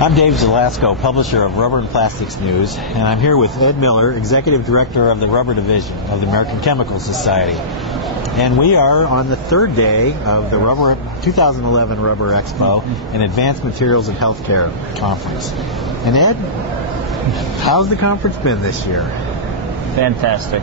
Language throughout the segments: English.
I'm Dave Zelasco, publisher of Rubber and Plastics News, and I'm here with Ed Miller, Executive Director of the Rubber Division of the American Chemical Society. And we are on the third day of the 2011 Rubber Expo and Advanced Materials and Healthcare Conference. And Ed, how's the conference been this year? Fantastic.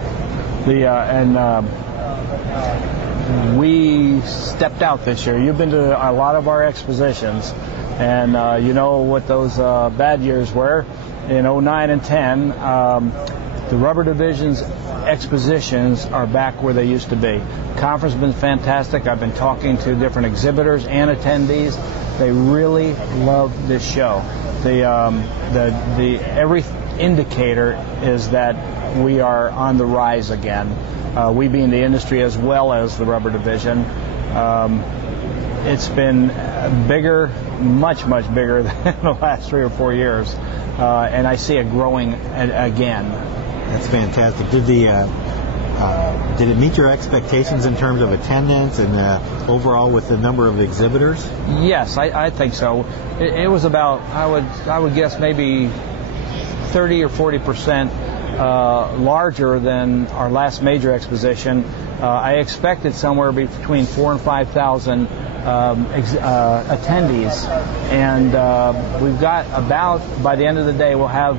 We stepped out this year. You've been to a lot of our expositions, and you know what those bad years were. In 09 and 10, the Rubber Division's expositions are back where they used to be. Conference has been fantastic. I've been talking to different exhibitors and attendees. They really love this show. Every indicator is that we are on the rise again. We being the industry as well as the Rubber Division. It's been bigger, much bigger than the last 3 or 4 years, and I see it growing again. That's fantastic. Did it meet your expectations in terms of attendance and overall with the number of exhibitors? Yes, I think so. It was about, I would guess, maybe 30 or 40% larger than our last major exposition. I expected somewhere between 4,000 and 5,000 attendees, and we've got about, by the end of the day, we'll have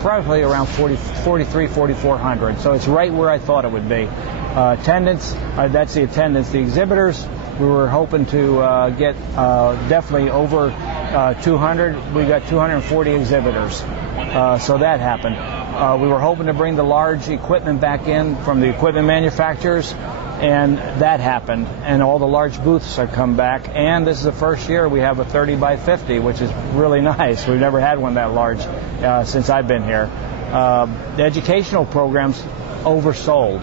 probably around 4,400. So it's right where I thought it would be. Attendance, that's the attendance. The exhibitors, we were hoping to get definitely over 200. We got 240 exhibitors, so that happened. We were hoping to bring the large equipment back in from the equipment manufacturers, and that happened, and all the large booths have come back, and this is the first year we have a 30 by 50, which is really nice. We've never had one that large since I've been here. The educational programs oversold.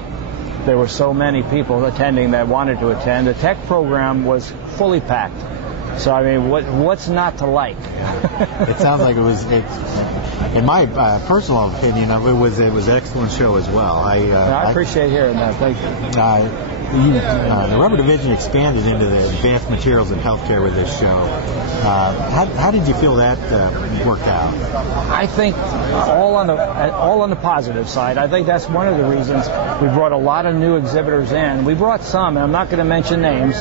There were so many people attending that wanted to attend. The tech program was fully packed. So, I mean, what's not to like? It sounds like in my personal opinion, it was an excellent show as well. I appreciate hearing that. Thank you. The Rubber Division expanded into the advanced materials and healthcare with this show. How did you feel that worked out? I think all on the positive side. I think that's one of the reasons we brought a lot of new exhibitors in. We brought some, and I'm not going to mention names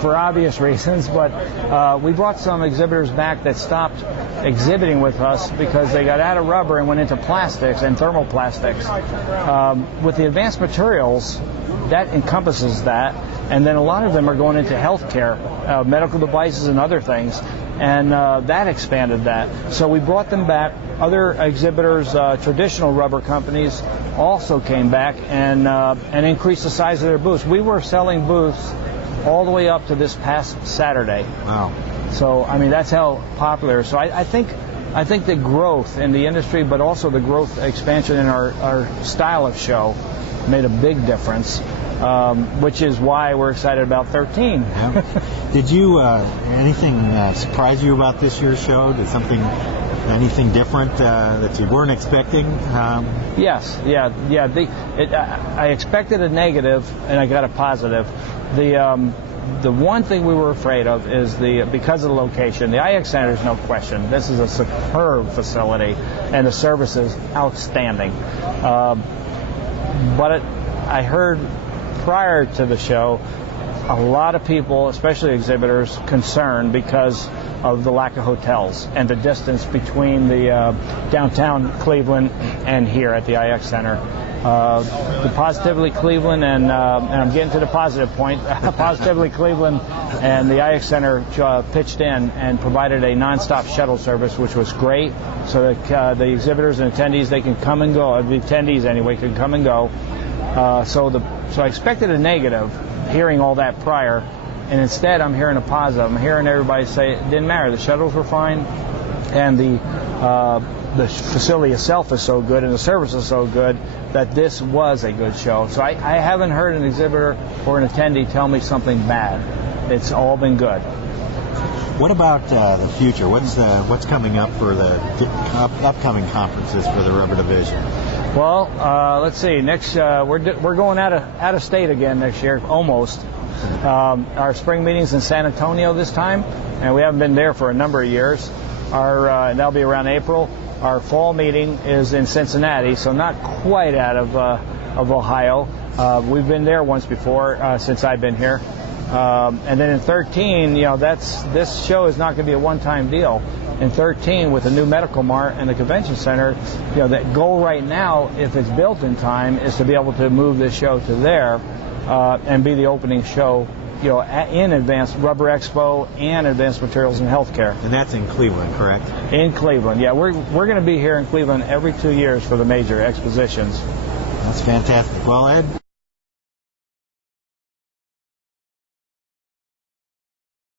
for obvious reasons, but we brought some exhibitors back that stopped exhibiting with us because they got out of rubber and went into plastics and thermoplastics. With the advanced materials, that encompasses that, and then a lot of them are going into healthcare, medical devices and other things, and that expanded that. So we brought them back. Other exhibitors, traditional rubber companies, also came back and increased the size of their booths. We were selling booths all the way up to this past Saturday. Wow. So, I mean, that's how popular. So I think the growth in the industry, but also the growth expansion in our style of show made a big difference, which is why we're excited about 13. Yeah. Did you, anything surprise you about this year's show? Anything different that you weren't expecting? Yes, yeah. I expected a negative, and I got a positive. The one thing we were afraid of is because of the location. The IX Center is no question. This is a superb facility, and the service is outstanding. But I heard prior to the show a lot of people, especially exhibitors, concerned because of the lack of hotels and the distance between the downtown Cleveland and here at the IX Center. The Positively Cleveland and I'm getting to the positive point. Positively Cleveland and the IX Center pitched in and provided a nonstop shuttle service, which was great, so that the exhibitors and attendees, they can come and go. The attendees anyway can come and go. So I expected a negative, hearing all that prior, and instead I'm hearing a positive. I'm hearing everybody say it didn't matter. The shuttles were fine, and the facility itself is so good and the service is so good that this was a good show. So I haven't heard an exhibitor or an attendee tell me something bad. It's all been good. What about the future? What's coming up for the upcoming conferences for the Rubber Division? Well, let's see. Next, we're going out of state again next year, almost. Our spring meeting's in San Antonio this time, and we haven't been there for a number of years. and that'll be around April. Our fall meeting is in Cincinnati, so not quite out of Ohio. We've been there once before since I've been here. And then in 13, this show is not going to be a one-time deal. In 13, with the new medical mart and the convention center, the goal right now, if it's built in time, is to be able to move this show to there and be the opening show, in Advanced Rubber Expo and Advanced Materials and Healthcare. And that's in Cleveland, correct? In Cleveland, yeah. We're going to be here in Cleveland every 2 years for the major expositions. That's fantastic. Well, Ed,